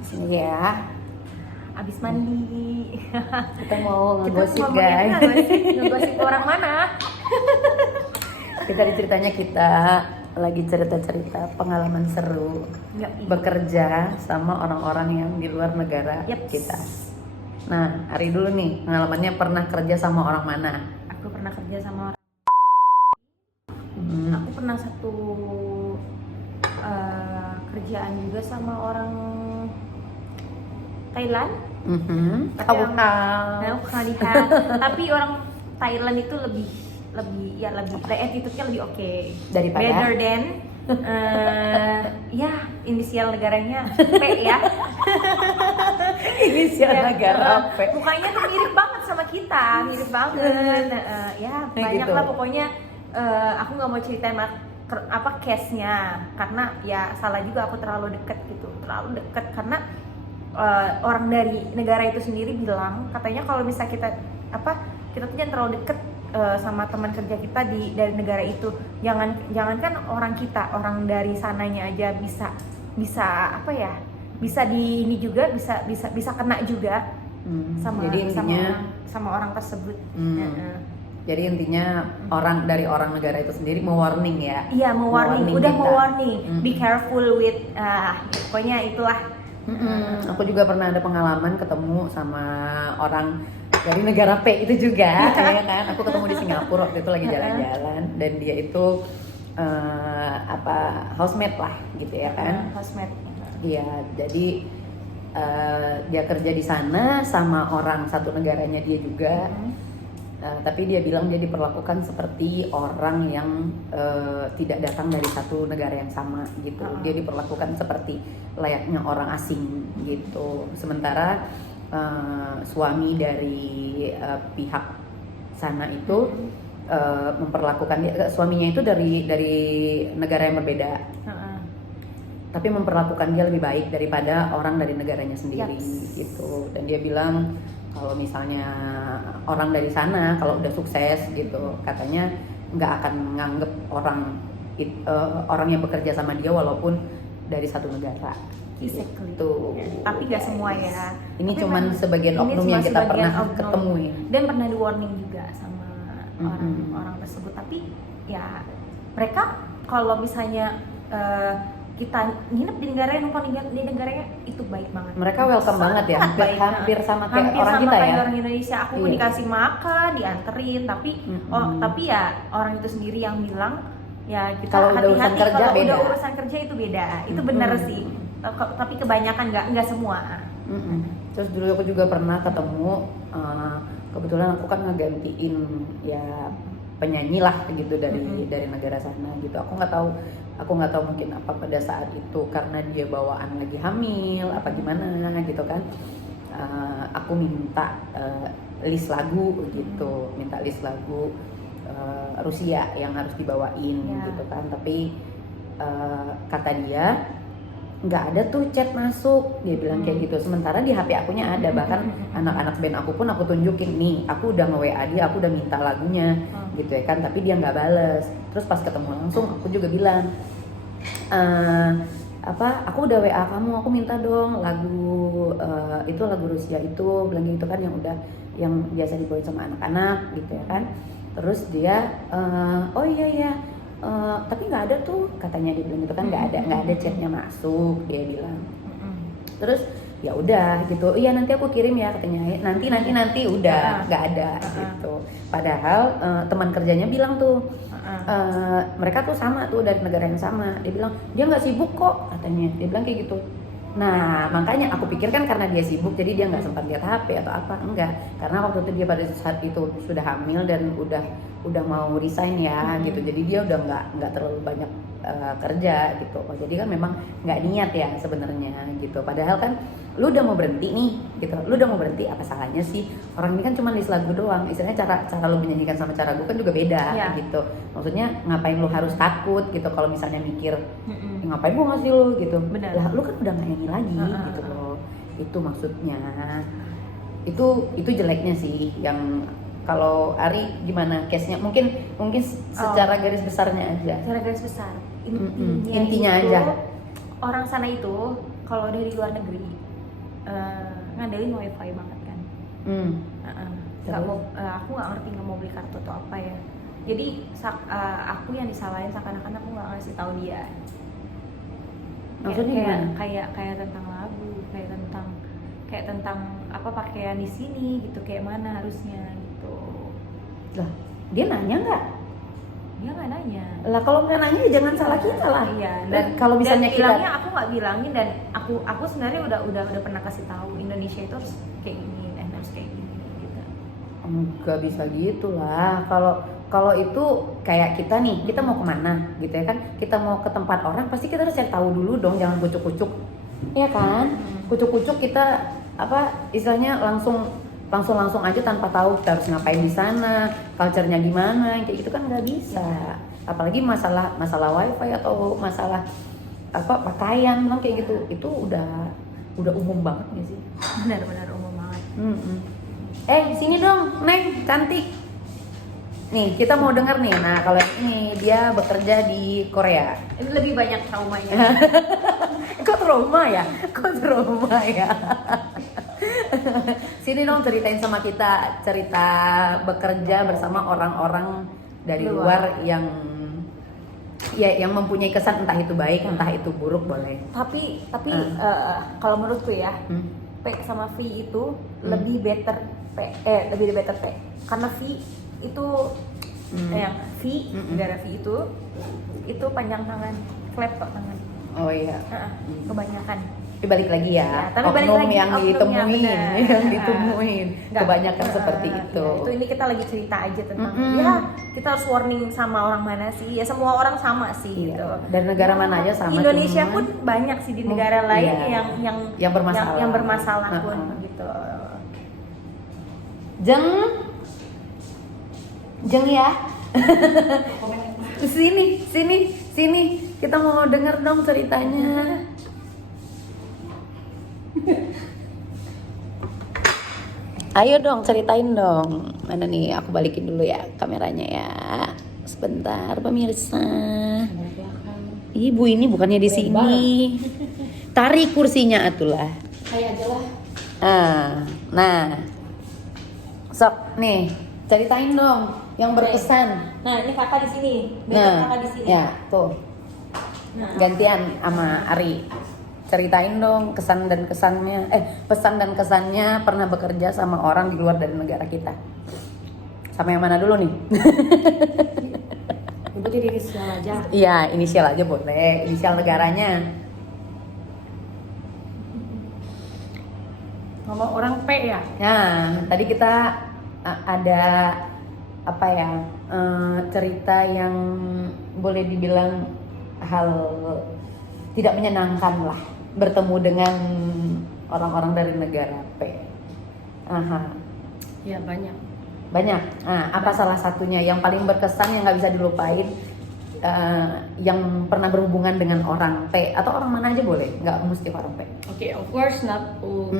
Di sini ya. Abis mandi. Kita mau Kita ngegosip mau guys. ngegosip orang mana? Kita ceritanya kita lagi cerita-cerita pengalaman seru Nggak, bekerja sama orang-orang yang di luar negara kita. Nah, Ari dulu nih, pengalamannya pernah kerja sama orang mana? Aku pernah kerja sama orang. Aku pernah satu kerjaan juga sama orang Thailand. Tapi orang Thailand itu lebih attitude-nya lebih oke. Daripada better than ya inisial negaranya P ya. Inisial negara P. Mukanya tuh mirip banget sama kita, mirip banget. Ya banyak gitu. lah pokoknya. Aku nggak mau ceritain apa case-nya karena ya salah juga aku terlalu deket karena orang dari negara itu sendiri bilang katanya kalau misalnya kita tuh jangan terlalu deket sama teman kerja kita dari negara itu. Jangankan orang dari sananya aja bisa di ini juga bisa kena juga sama orang tersebut. Jadi intinya dari orang negara itu sendiri mewarning ya. Iya, mewarning. Udah mewarning. Be careful with pokoknya itulah. Aku juga pernah ada pengalaman ketemu sama orang dari negara P itu juga, ya kan? Aku ketemu di Singapura waktu itu lagi jalan-jalan dan dia itu housemate lah gitu ya kan? Housemate. Iya, jadi dia kerja di sana sama orang satu negaranya dia juga. Tapi dia bilang dia diperlakukan seperti orang yang tidak datang dari satu negara yang sama gitu. Dia diperlakukan seperti layaknya orang asing gitu. Sementara suami dari pihak sana itu memperlakukan dia, suaminya itu dari negara yang berbeda. Tapi memperlakukan dia lebih baik daripada orang dari negaranya sendiri gitu. Dan dia bilang kalau misalnya orang dari sana kalau udah sukses gitu katanya nggak akan nganggep orang yang bekerja sama dia walaupun dari satu negara gitu. Tapi nggak semua ya. Ini cuman sebagian oknum yang kita pernah ketemuin dan pernah di warning juga sama orang tersebut. Tapi ya mereka kalau misalnya kita nginep di negaranya, numpang di negaranya itu baik banget. Mereka welcome banget ya, hampir sama kayak orang kita ya. Orang Indonesia, aku pun dikasih makan, dianterin, tapi ya orang itu sendiri yang bilang ya kita kalau hati-hati kalau beda. udah urusan kerja itu beda. Itu benar sih. Tapi kebanyakan nggak semua. Terus dulu aku juga pernah ketemu, kebetulan aku kan ngegantiin ya penyanyi lah gitu dari negara sana gitu. Aku nggak tahu mungkin apa pada saat itu karena dia bawaan lagi hamil apa gimana gitu kan. Aku minta list lagu gitu, minta list lagu Rusia yang harus dibawain gitu kan. Tapi kata dia nggak ada tuh chat masuk, dia bilang kayak gitu. Sementara di HP akunya ada, bahkan anak-anak band aku pun aku tunjukin nih, aku udah nge-WA dia, aku udah minta lagunya gitu ya kan, tapi dia nggak bales. Terus pas ketemu langsung aku juga bilang aku udah WA kamu, aku minta dong lagu itu lagu Rusia itu, bilang gitu kan, yang biasa dibawain sama anak-anak gitu ya kan. Terus dia oh iya tapi nggak ada tuh katanya, dia bilang gitu kan, nggak ada chatnya masuk, dia bilang. Terus ya udah gitu, iya nanti aku kirim ya katanya, nanti udah nggak ada gitu. Padahal teman kerjanya bilang tuh mereka tuh sama tuh dari negara yang sama, dia bilang dia nggak sibuk kok katanya, dia bilang kayak gitu. Nah makanya aku pikir kan karena dia sibuk jadi dia nggak sempat lihat HP atau apa, enggak, karena waktu itu dia pada saat itu sudah hamil dan udah mau resign ya gitu, jadi dia udah nggak terlalu banyak kerja gitu. Jadi kan memang nggak niat ya sebenarnya gitu. Padahal kan lu udah mau berhenti nih gitu, lu udah mau berhenti, apa salahnya sih, orang ini kan cuma list lagu doang, istilahnya cara lu menyanyikan sama cara gue kan juga beda gitu. Maksudnya ngapain lu harus takut gitu kalau misalnya mikir ngapain gue ngasih lu gitu. Benar. Lah lu kan udah nggak nyanyi lagi gitu loh. Itu maksudnya. Itu jeleknya sih. Yang kalau Ari gimana case-nya? Mungkin secara garis besarnya aja. Secara garis besar. Intinya aja. Orang sana itu kalau dari luar negeri ngandelin wifi banget kan. Aku nggak ngerti nggak mau beli kartu atau apa ya. Jadi aku yang disalahin seakan-akan aku nggak ngasih tahu dia. Maksudnya kayak tentang lagu, kayak tentang apa pakaian di sini gitu, kayak mana harusnya gitu. Lah, dia nanya nggak? Dia nggak nanya. Lah kalau nggak nanya ya jangan salah kita lah. Iya. Dan kalau misalnya dan bilangnya aku nggak bilangin, dan aku sebenarnya udah pernah kasih tahu Indonesia itu harus kayak gini dan harus kayak gini gitu. Nggak bisa gitu lah. Kalau itu kayak kita nih, kita mau kemana gitu ya kan? Kita mau ke tempat orang, pasti kita harus cari tahu dulu dong, jangan kucuk-kucuk, ya kan? Kucuk-kucuk kita apa istilahnya langsung aja tanpa tahu kita harus ngapain di sana, culture-nya gimana, kayak gitu kan nggak bisa. Apalagi masalah wifi atau masalah apa pakaian, kayak gitu, itu udah umum banget nggak sih? Benar-benar umum banget. Sini dong, Neng, cantik. Nih, kita mau denger nih. Nah, kalau ini dia bekerja di Korea. Ini lebih banyak traumanya. Kok trauma ya? Sini dong ceritain sama kita cerita bekerja bersama orang-orang dari luar yang mempunyai kesan, entah itu baik, entah itu buruk, boleh. Tapi kalau menurutku ya, P sama V itu lebih better P. Karena V itu yang V, negara V itu panjang tangan, flap tangan. Oh iya. Kebanyakan. Tapi balik lagi ya, tapi balik lagi yang ditemuin, kebanyakan seperti itu. Ya, ini kita lagi cerita aja tentang ya kita harus warning sama orang mana sih, ya semua orang sama sih gitu. Dari negara mana aja sama. Indonesia pun banyak sih di negara lain yang bermasalah, yang bermasalah pun gitu. Jeng ya. sini kita mau denger dong ceritanya. Ayo dong, ceritain dong. Mana nih, aku balikin dulu ya kameranya ya. Sebentar pemirsa. Ibu ini bukannya di sini. Tarik kursinya atulah. Kayak aja lah. Nah. Sok nih, ceritain dong yang berkesan. Nah, ini kakak di sini. Kakak di sini. Ya, tuh. Gantian sama Ari. Ceritain dong pesan dan kesannya pernah bekerja sama orang di luar dari negara kita. Sama yang mana dulu nih? Ibu jadi inisial aja. Iya, inisial aja boleh. Inisial negaranya. Ngomong orang P ya? Nah, tadi kita ada apa ya, cerita yang boleh dibilang hal tidak menyenangkan lah, bertemu dengan orang-orang dari negara P. Ya banyak. Apa salah satunya yang paling berkesan yang nggak bisa dilupain, yang pernah berhubungan dengan orang P atau orang mana aja boleh, nggak mesti orang P. Oke, of course not all.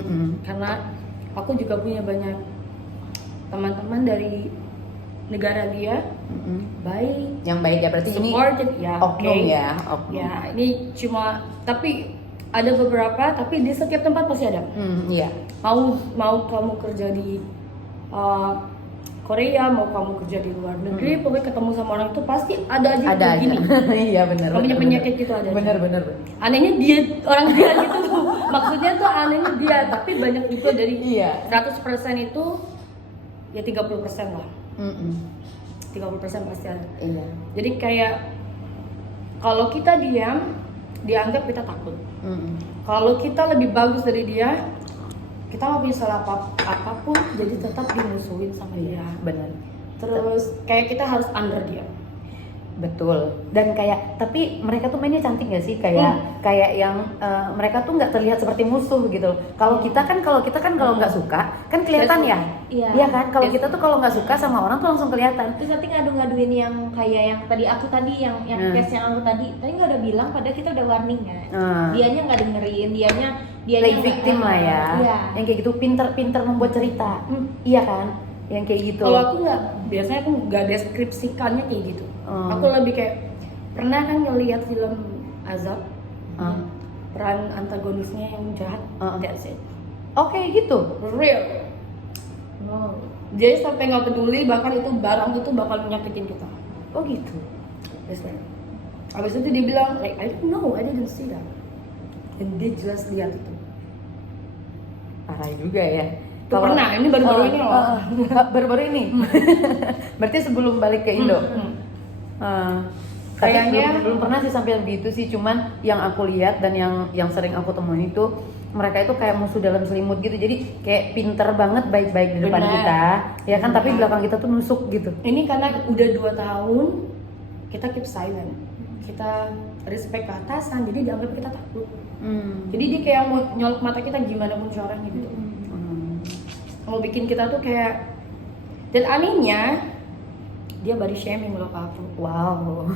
Karena aku juga punya banyak teman-teman dari negara dia, baik. Yang baik ya, berarti ini supported ya. oknum ya. Ya, ini cuma, tapi ada beberapa, tapi di setiap tempat pasti ada. Iya. Mau kamu kerja di Korea, mau kamu kerja di luar negeri, pokoknya ketemu sama orang itu pasti ada aja begini. Iya benar. Kalau punya penyakit gitu ada. Benar. Anehnya dia orang dia gitu tuh. Maksudnya tuh anehnya dia, tapi banyak juga dari 100% itu ya 30% lah. 30% pasti ada. Iya. Jadi kayak kalau kita diam, dianggap kita takut. Kalau kita lebih bagus dari dia, kita nggak punya salah apapun, jadi tetap dimusuhin sama dia. Benar. Terus kayak kita harus under dia. Betul. Dan kayak, tapi mereka tuh mainnya cantik gak sih? Kayak yang mereka tuh nggak terlihat seperti musuh gitu. Kalau kita kan kalau nggak suka kan kelihatan ya. Iya kan. Kalau kita tuh kalau nggak suka sama orang tuh langsung kelihatan. Terus nanti ngadu-ngaduin yang kayak yang tadi aku tadi yang case yang aku tadi nggak udah bilang, padahal kita udah warning kan. Dianya nggak dengerin, dianya like victim lah ya. Iya. Yang kayak gitu pinter membuat cerita. Iya kan? Yang kayak gitu. Kalau aku nggak, biasanya aku nggak deskripsikannya kayak gitu. Aku lebih kayak pernah kan ngelihat film Azab. peran antagonisnya yang jahat. That's it. Oke gitu. Real. Oh. Jadi sampai nggak peduli, bahkan itu barang itu bakal menyakitin kita. Oh gitu. That's right. Abis itu dia bilang, like, I don't know, I didn't see that. Dan dia jelas lihat itu. Parah juga ya. Itu pernah, ini baru-baru ini loh. Baru-baru ini. Berarti sebelum balik ke Indo. Tapi Kayaknya- belum pernah sih sampai begitu sih, cuman yang aku lihat dan yang sering aku temuin itu mereka itu kayak musuh dalam selimut gitu, jadi kayak pinter banget baik-baik di depan Benar. kita, ya kan, tapi Benar. belakang kita tuh nusuk gitu. Ini karena udah 2 tahun kita keep silent, kita respect ke atasan, jadi dianggap kita takut. Jadi dia kayak mau nyolok mata kita gimana pun caranya gitu. Mau bikin kita tuh kayak, dan anehnya dia body shaming loh ke aku. Wow.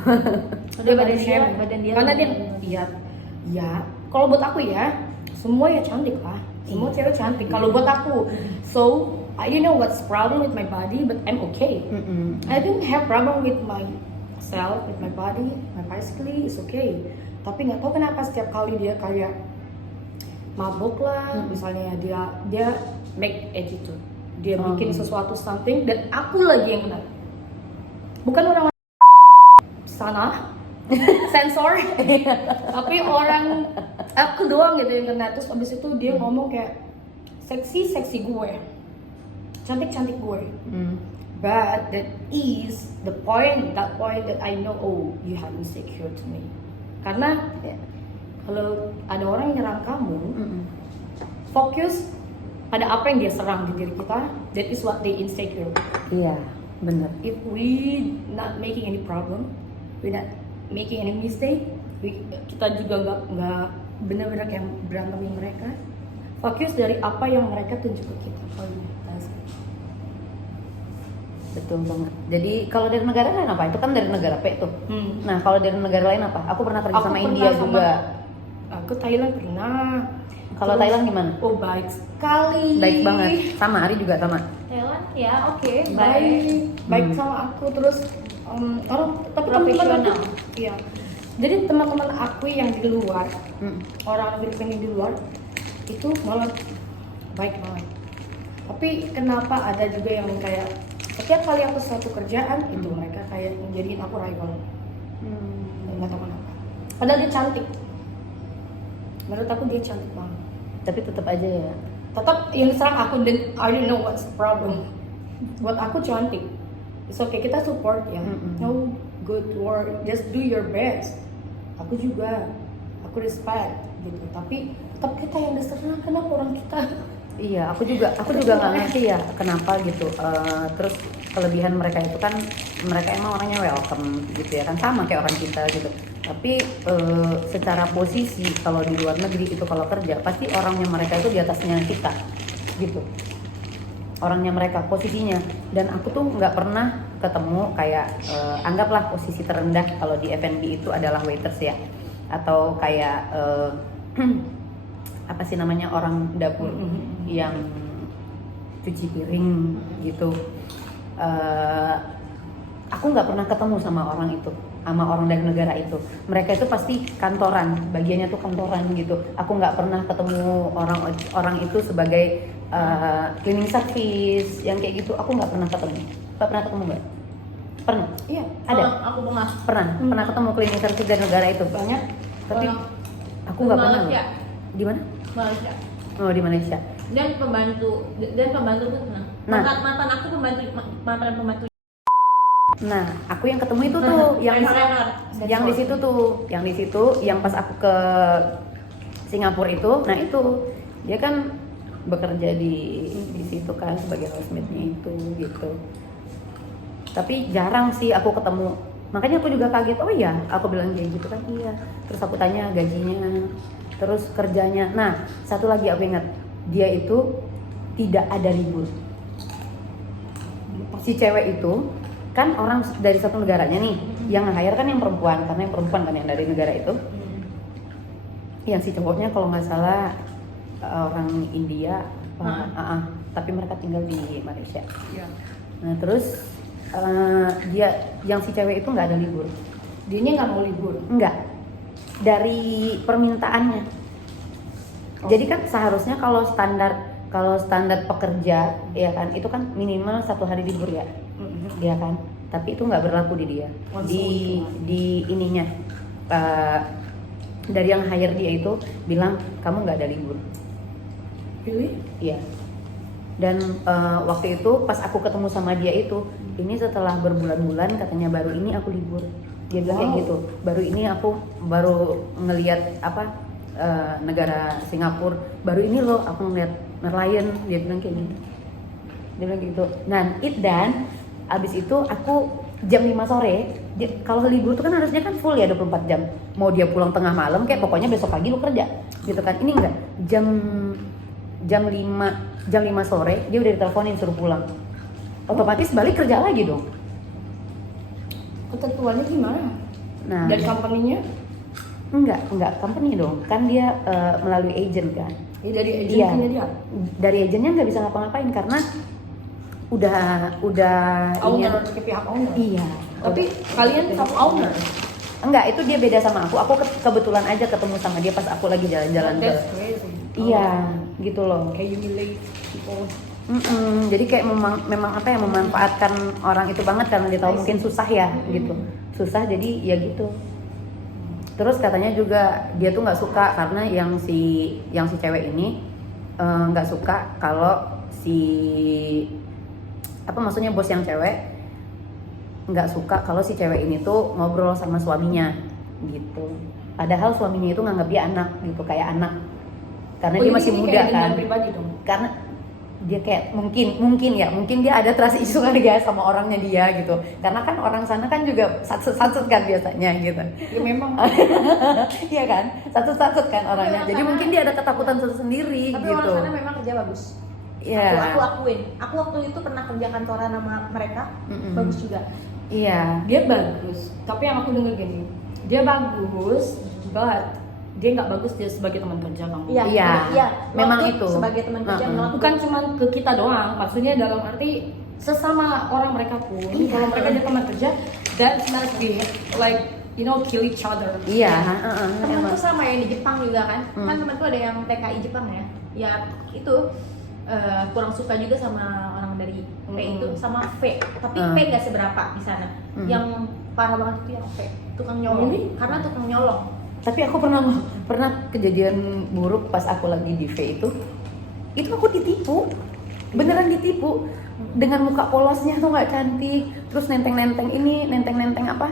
Dia Badan body dia- shaming badan dia karena dia lebih- ya kalau buat aku ya semua ya cantik lah, semua cewek cantik kalau buat aku. So I don't know what's problem with my body, but I'm okay. I didn't have problem with myself, with my body, my physically is okay. Tapi nggak tahu kenapa setiap kali dia kayak mabuk lah, misalnya dia make attitude, dia bikin sesuatu something dan aku lagi yang kena. Bukan orang sana sensor, tapi orang aku doang gitu yang kena. Terus abis itu dia ngomong kayak seksi gue, cantik gue. But that is the point that I know, oh, you have insecure to me. Karena kalau ada orang yang nyerang kamu, fokus pada apa yang dia serang di diri kita. That is what they insecure. Iya, bener. If we not making any problem, we not making any mistake, kita juga nggak benar-benar kayak berantemin mereka. Fokus dari apa yang mereka tunjuk ke kita. Oh iya, that's it. Betul banget. Jadi kalau dari negara lain apa? Itu kan dari negara P tuh. Nah kalau dari negara lain apa? Aku pernah kerja Aku sama pernah India sama- juga. Aku Thailand pernah. Kalau Terus- Thailand gimana? Oh baik sekali. Baik banget. Sama Ari juga sama. Thailand ya oke, Baik sama aku. Terus orang tapi teman-teman aku, Profesional. iya. Jadi teman-teman aku yang di luar, Mm. orang Filipina yang di luar itu malah baik banget. Tapi kenapa ada juga yang kayak setiap kali aku suatu kerjaan itu mereka kayak menjadiin aku rival. Nggak tahu kenapa. Padahal dia cantik. Menurut aku dia cantik banget. Tapi tetap aja ya. Tetap yang serang aku dan I don't know what's the problem. Buat aku cantik. It's okay, kita support ya. No good work, just do your best. Aku juga, aku respect gitu. Tapi tetap kita yang diserang, kenapa orang kita? Iya, aku juga nggak ngerti ya kenapa gitu. Terus kelebihan mereka itu kan mereka emang orangnya welcome gitu ya kan, sama kayak orang kita gitu. Tapi secara posisi kalau di luar negeri itu kalau kerja pasti orangnya mereka itu di atasnya kita gitu. Orangnya mereka posisinya, dan aku tuh nggak pernah ketemu kayak anggaplah posisi terendah kalau di F&B itu adalah waiters ya, atau kayak apa sih namanya orang dapur yang cuci piring gitu. Aku nggak pernah ketemu sama orang itu, sama orang dari negara itu. Mereka itu pasti kantoran, bagiannya tuh kantoran gitu. Aku nggak pernah ketemu orang itu sebagai cleaning service yang kayak gitu. Aku nggak pernah ketemu. Nggak pernah ketemu nggak? Pernah? Iya, Ada? Aku pernah. Pernah ketemu cleaning service dari negara itu. banyak. Tapi Orang aku nggak pernah. Malaysia. loh. Di mana? Malaysia. Oh, di Malaysia. Dan pembantu pun pernah. Nah. Mantan aku pembantu. Nah, aku yang ketemu itu tuh yang di situ tuh, yang pas aku ke Singapura itu, nah itu dia kan bekerja di situ kan sebagai housemaid-nya itu gitu. Tapi jarang sih aku ketemu. Makanya aku juga kaget. Oh iya, aku bilang kayak gitu kan, iya. Terus aku tanya gajinya, terus kerjanya. Nah, satu lagi aku ingat, dia itu tidak ada libur. Si cewek itu kan orang dari satu negaranya nih, yang nge-hire kan yang perempuan, karena yang perempuan kan yang dari negara itu. Yang si cowoknya kalau nggak salah orang India, tapi mereka tinggal di Malaysia. Iya. Nah terus dia, yang si cewek itu nggak ada libur, Dianya nggak mau libur. nggak, dari permintaannya. Jadi kan seharusnya kalau standar pekerja ya kan itu kan minimal 1 hari libur ya, ya kan. Tapi itu nggak berlaku di dia. Di ininya dari yang hire dia itu bilang kamu nggak ada libur. Really? Iya. Dan waktu itu pas aku ketemu sama dia itu, ini setelah berbulan-bulan katanya baru ini aku libur. Dia bilang kayak gitu. Baru ini aku baru ngelihat negara Singapura. Baru ini loh aku ngeliat Merlion. Dia bilang kayak gitu. Dia bilang gitu. Nah, dan abis itu aku jam 5 sore. Kalau libur tuh kan harusnya kan full ya 24 jam. Mau dia pulang tengah malam kayak pokoknya besok pagi lu kerja. Gitu kan. Ini enggak. Jam 5 sore dia udah diteleponin suruh pulang. Otomatis balik kerja lagi dong. Ketentuannya gimana? Nah, dari company-nya? Enggak company dong. Kan dia melalui agent kan. Ya, dari Iya. agensinya dia. Dari agennya nggak bisa ngapa-ngapain karena udah Owner, ke pihak owner. Iya. Tapi kalian sama owner. Enggak, itu dia beda sama aku. Aku kebetulan aja ketemu sama dia pas aku lagi jalan-jalan ke. That's crazy. Iya, gitu loh. Kayak humiliate people. Jadi kayak memang apa ya, memanfaatkan orang itu banget karena dia tahu mungkin susah ya gitu. Susah jadi ya gitu. Terus katanya juga dia tuh nggak suka karena yang si cewek ini nggak suka kalau maksudnya bos yang cewek nggak suka kalau si cewek ini tuh ngobrol sama suaminya gitu. Padahal suaminya itu nganggap dia anak gitu, kayak anak. Karena dia masih muda kan. Pribadi dong. Karena dia kayak mungkin dia ada trust issue kali ya sama orangnya dia gitu. Karena kan orang sana kan juga satset kan biasanya gitu. Ya memang. Iya kan? Satset kan orangnya. Jadi mungkin dia ada ketakutan tersendiri Tapi gitu. orang sana memang kerja bagus. Iya. Aku akuin. Aku waktu itu pernah kerja kantoran sama mereka, bagus juga. Iya. Dia bagus. Tapi yang aku denger gini, dia bagus, but dia nggak bagus dia sebagai teman kerja kamu. Iya. Memang Waktu itu. sebagai teman kerja melakukan. Bukan cuma ke kita doang, maksudnya dalam arti sesama orang mereka pun. Kalau mereka jadi teman kerja, that must be like kill each other. Iya. Temanku sama yang di Jepang juga kan. Kan temanku ada yang TKI Jepang ya. Ya itu kurang suka juga sama orang dari P itu sama V. Tapi P nggak seberapa di sana. Yang parah banget itu yang V, tukang nyolong. Karena tukang nyolong. Tapi aku pernah kejadian buruk pas aku lagi di V itu aku ditipu, beneran ditipu dengan muka polosnya tuh nggak cantik, terus nenteng apa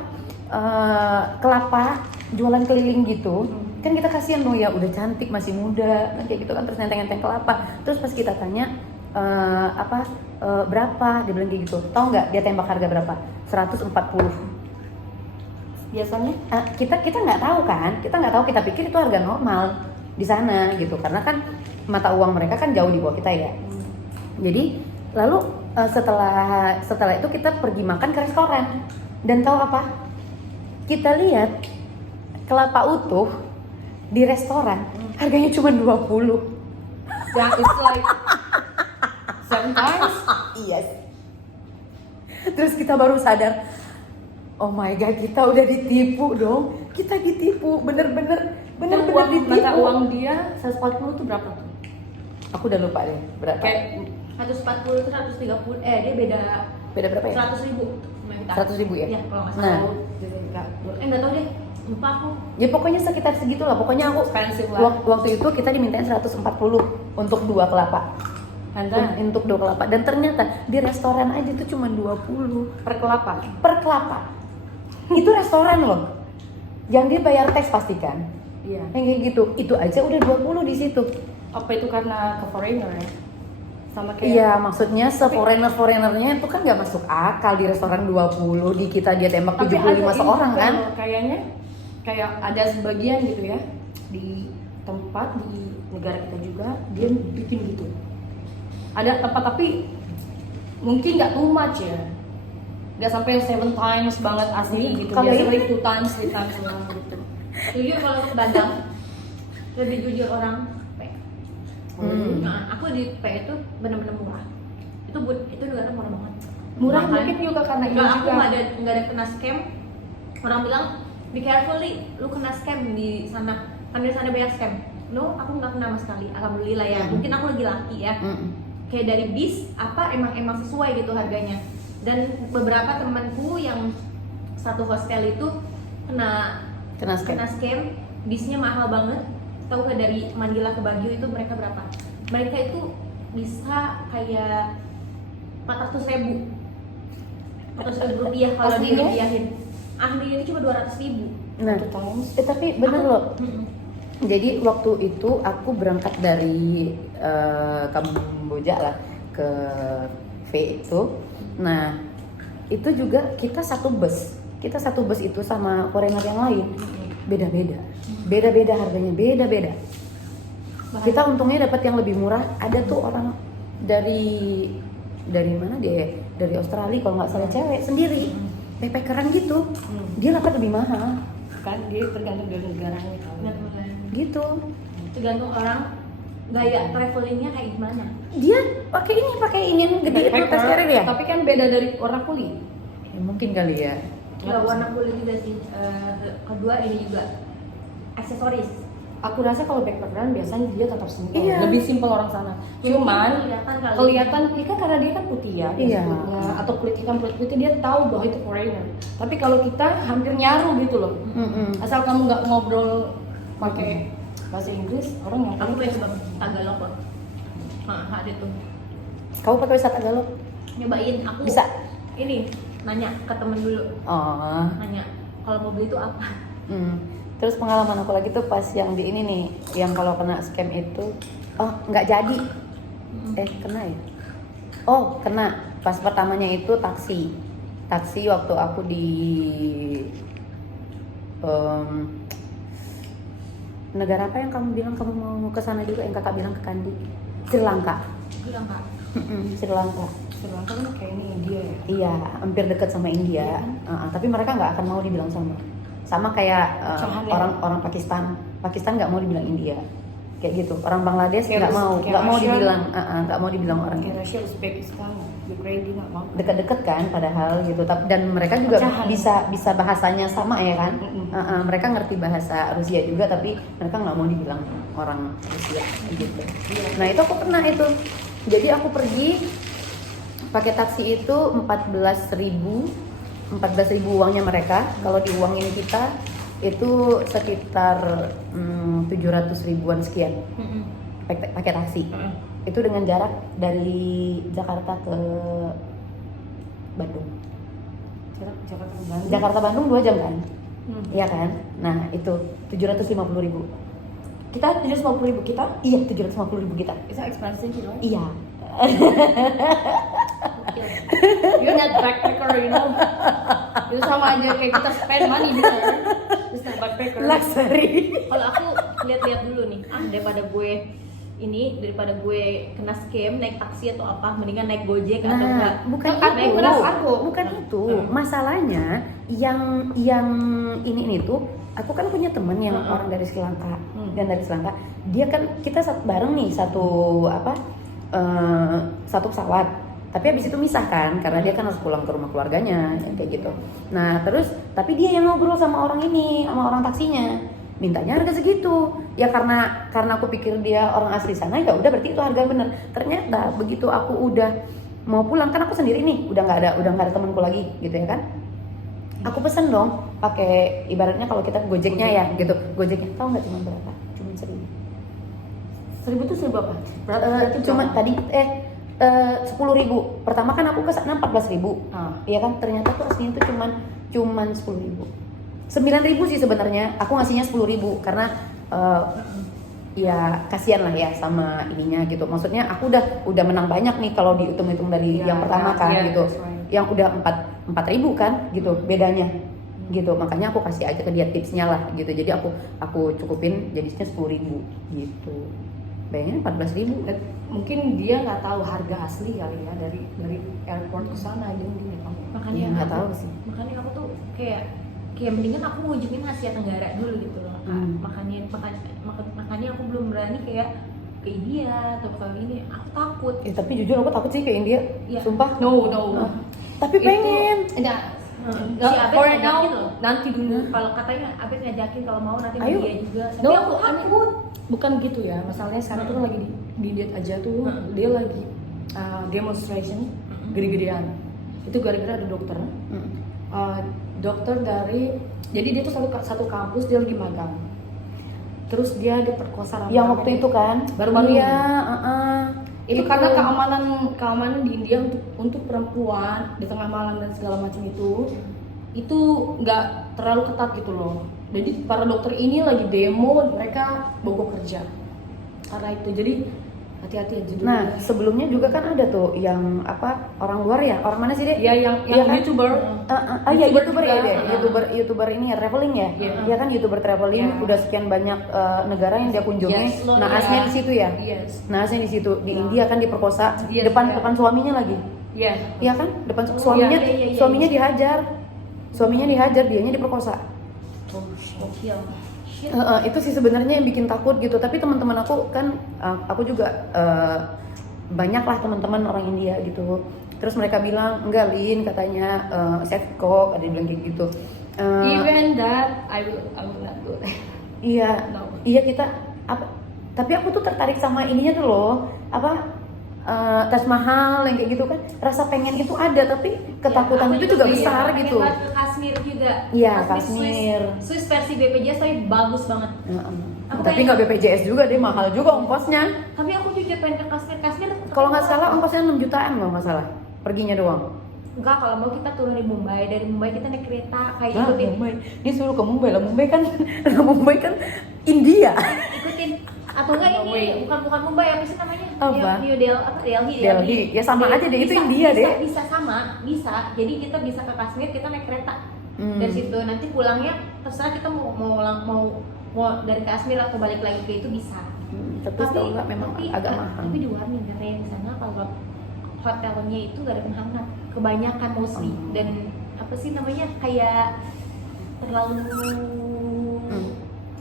kelapa, jualan keliling gitu. Kan kita kasihan dong ya, udah cantik masih muda kan kayak gitu kan, terus nenteng kelapa. Terus pas kita tanya berapa, dia bilang kayak gitu. Tahu nggak dia tembak harga berapa? 140. Biasanya kita nggak tahu kan, kita pikir itu harga normal di sana gitu, karena kan mata uang mereka kan jauh di bawah kita ya. Jadi lalu setelah itu kita pergi makan ke restoran dan tahu apa? Kita lihat kelapa utuh di restoran harganya cuma 20. That is like sometimes. Yes. Terus kita baru sadar, oh my god, kita udah ditipu dong. Kita ditipu, bener-bener ditipu. Mata uang dia 140 itu berapa tuh? Aku udah lupa deh berapa. Kayak 140 130 dia beda Berapa ya? 100.000 sama kita. 100.000 ya? Iya, kalau nggak Nah. salah. Nggak tahu deh, lupa aku. Ya pokoknya sekitar segitu lah. Pokoknya aku Expensive lah. waktu itu kita dimintain 140 untuk 2 kelapa. Untuk 2 kelapa. Dan ternyata di restoran aja tuh cuma 20 per kelapa. per kelapa. Itu restoran loh. Yang dia bayar teks pastikan. Iya. Yang kayak gitu. Itu aja udah 20 di situ. Apa itu karena ke foreigner ya? Sama kayak Iya, maksudnya foreignernya itu kan nggak masuk akal di restoran 20, di kita dia tembak Tapi 75 ada seorang ini kan? Kayaknya kayak ada sebagian gitu ya di tempat di negara kita juga dia bikin gitu. Ada tempat tapi mungkin nggak too much ya, nggak sampai 7 times banget asli gitu. Kalau Biasanya ini- 2 times, 3 times doang gitu. Jujur kalau untuk dagang lebih jujur orang P. Nah, aku di P itu benar-benar murah. Itu negara murah banget. Murah Bahkan, mungkin juga karena ini aku juga. nggak ada kena scam. Orang bilang be careful nih, lu kena scam di sana. Kan di sana banyak scam. no, aku nggak kena sama sekali, alhamdulillah ya. Mungkin aku lagi laki ya. Kayak dari bis apa emang sesuai gitu harganya. Dan beberapa temanku yang satu hostel itu kena scam, bisnya mahal banget. Tahu nggak dari Manila ke Baguio itu mereka berapa? Mereka itu bisa kayak 400.000 rupiah kalau dirupiahin. Ahli ini cuma 200.000. Nah, tapi bener loh. Jadi waktu itu aku berangkat dari Kamboja lah ke V itu. Nah, itu juga kita satu bus itu sama foreigner yang lain. Beda-beda harganya, beda-beda. Kita untungnya dapat yang lebih murah. Ada tuh orang dari mana dia? Dari Australia kalau nggak salah, cewek sendiri, backpackeran gitu. Dia dapat lebih mahal. Kan dia tergantung dari negaranya kan. Gitu. Tergantung orang gaya travelingnya kayak gimana. Dia pakai ingin gede itu tes steril ya. Tapi kan beda dari warna kulit. Ya, mungkin kali ya. Nggak warna kulit juga sih. Kedua ini juga aksesoris. Aku rasa kalau backpackeran biasanya dia tetap simpel, Iya. lebih simpel orang sana. Cuman kelihatan kan karena dia kan putih ya, Iya. atau kulit hitam kulit putih, dia tahu bahwa itu foreigner. Tapi kalau kita hampir nyaru gitu loh. Asal kamu nggak ngobrol pakai bahasa Inggris, orang yang Aku pengen banget Tagalog loh. Ada tuh. Kamu pakai wisata Tagalog? Nyobain aku. Bisa. Ini nanya ke temen dulu. Oh. Nanya kalau mobil itu apa? Terus pengalaman aku lagi tuh pas yang di ini nih, yang kalau kena scam itu, nggak jadi. Kena ya? Oh, kena. Pas pertamanya itu taksi waktu aku di negara apa yang kamu bilang kamu mau ke sana juga, yang kakak bilang ke Kandi? Sri Lanka. Bilang Kak. Sri Lanka. Sri Lanka kan kayak ini India ya. Iya, hampir dekat sama India. Tapi mereka nggak akan mau dibilang sama kayak orang Pakistan nggak mau dibilang India, kayak gitu. Orang Bangladesh nggak mau dibilang orang Kayak Rusia, Uzbekistan, Ukraina dia nggak mau. dekat-dekat kan padahal gitu. Dan mereka juga bisa bahasanya sama ya kan. Mereka ngerti bahasa Rusia juga, tapi mereka nggak mau dibilang orang Rusia gitu. Nah itu aku pernah itu. Jadi aku pergi pakai taksi itu 14.000 uangnya mereka. Kalau diuangin kita itu sekitar 700 ribuan sekian pakai taksi. Itu dengan jarak dari Jakarta ke Bandung. Jakarta Bandung 2 jam kan? Iya kan? Nah itu 750.000. Kita 750.000 kita? Iya 750.000 kita. Itu expensive you know? Iya. You're not backpacker, you know. Itu sama aja kayak kita spend money bener. It's not backpacker. Luxury. Kalau aku lihat-lihat dulu nih, daripada gue kena scam naik taksi atau apa, mendingan naik Gojek atau enggak. Bukan naik itu. Grab. Bukan itu. Masalahnya yang ini tuh, aku kan punya temen yang orang dari Sri Lanka dan dari Sri Lanka. Dia kan kita bareng nih satu pesawat. Tapi habis itu misah kan, karena dia kan harus pulang ke rumah keluarganya, kayak gitu. Nah terus, tapi dia yang ngobrol sama orang ini, sama orang taksinya, mintanya harga segitu. Ya karena aku pikir dia orang asli sana, ya udah berarti itu harga bener. Ternyata begitu aku udah mau pulang, kan aku sendiri nih, udah nggak ada temanku lagi, gitu ya kan. Aku pesen dong, pakai ibaratnya kalau kita Gojeknya ya, gitu. Gojeknya tahu nggak cuma berapa? Cuma 1.000. 1.000 itu 1.000 apa? Cuma tadi 10.000. Pertama kan aku ke sana 14.000. Iya kan, ternyata tuh aslinya tuh cuman 10.000. 9.000 sih sebenarnya. Aku ngasihnya 10.000 karena ya kasihan lah ya sama ininya gitu. Maksudnya aku udah menang banyak nih kalau dihitung-hitung dari yang pertama kan gitu. Yang udah 4.000 kan gitu bedanya. Gitu. Makanya aku kasih aja ke dia tipsnya lah gitu. Jadi aku cukupin jadinya 10.000 gitu. Bayangin 14.000. Mungkin dia nggak tahu harga asli kali ya dari airport ke sana, jadi dia Makanya nggak tahu sih. Makanya aku tuh kayak mendingan aku ngunjungin Asia Tenggara dulu gitu loh. Makanya aku belum berani kayak ke India atau ke ini, aku takut. Tapi jujur aku takut sih ke India. Ya. Sumpah. No. Tapi pengen. Nggak, Si Abed for ngajakin now, loh. nanti dulu. Kalau katanya Abed ngajakin kalau mau nanti Ayo. dia juga. Tapi No, aku takut. bukan gitu ya. Masalahnya sekarang tuh lagi di diet aja tuh. Dia lagi demonstration gede-gedean. Itu gara-gara ada dokter. Dokter dari, jadi dia tuh satu kampus, dia lagi magang. Terus dia diperkosa rame-rame. Yang waktu itu kan Baru-baru. Iya, Itu karena keamanan di India untuk perempuan di tengah malam dan segala macam itu nggak terlalu ketat gitu loh. Jadi para dokter ini lagi demo, mereka mogok kerja karena itu. Jadi hati-hati aja dulu. Nah, sebelumnya juga kan ada tuh yang apa, orang luar ya, orang mana sih deh? ya yang Iya kan? YouTuber. Iya, YouTuber YouTuber ya juga. deh. YouTuber ini ya, traveling ya. Iya. Iya kan, YouTuber traveling Iya. udah sekian banyak negara yang dia kunjungi. Yes, Nah, iya. asnya di situ ya. Yes. Nah, asnya di situ. Di Iya. India kan diperkosa Yes, depan iya. depan suaminya lagi. Iya. Iya kan? Depan suaminya iya, suaminya dihajar. Suaminya dihajar, dianya diperkosa. Gokil. Shit. Itu sih sebenarnya yang bikin takut gitu. Tapi teman-teman aku kan, aku juga banyak lah teman-teman orang India gitu. Terus mereka bilang enggak, Lin, katanya safe kok, ada yang bilang kayak gitu. Even that I will not do that. Iya, No. iya kita apa? Tapi aku tuh tertarik sama ininya tuh loh, apa? Taj Mahal yang kayak gitu kan, rasa pengen itu ada, tapi ketakutan Aku itu juga pengen besar banget gitu. ke Kashmir juga. Iya, Kashmir. Kashmir. Swiss versi BPJS tapi bagus banget. Aku Tapi pengen- nggak BPJS juga deh, mahal juga ongkosnya. Tapi aku jujur pengen ke Kashmir. Kashmir Kalau nggak salah ongkosnya 6 jutaan loh, nggak salah. Perginya doang. enggak, kalau mau kita turun di Mumbai, dari Mumbai kita naik kereta kayak Nah, ikutin Mumbai. Dia suruh ke Mumbai lah. Mumbai kan India. ikutin atau enggak ini bukan Mumbai, apa sih namanya? Apa? New Delhi, apa Delhi. Delhi. Ya sama aja deh, itu India deh. Bisa sama, bisa. Jadi kita bisa ke Kashmir, kita naik kereta. Hmm. Dari situ nanti pulangnya terserah kita mau dari Kashmir atau balik lagi ke itu bisa. Tapi setahu nggak memang agak mahal. Tapi di warning katanya di sana kalau hotelnya itu gak ada penghangat, kebanyakan mostly, dan apa sih namanya kayak terlalu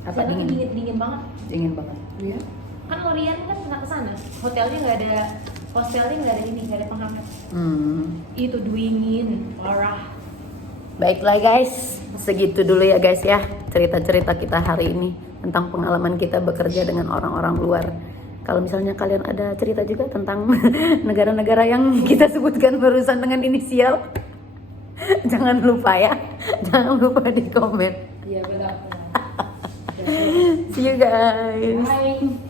Apa, sana dingin? dingin banget. Dingin banget. Iya. Kan Lorian kan pernah kesana, hotelnya nggak ada, hostelnya nggak ada ini, nggak ada penghangat. Itu dingin parah. Baiklah guys, segitu dulu ya guys ya cerita-cerita kita hari ini tentang pengalaman kita bekerja dengan orang-orang luar. Kalau misalnya kalian ada cerita juga tentang negara-negara yang kita sebutkan berurusan dengan inisial, jangan lupa ya, jangan lupa di komen. Iya benar. See you guys. Bye.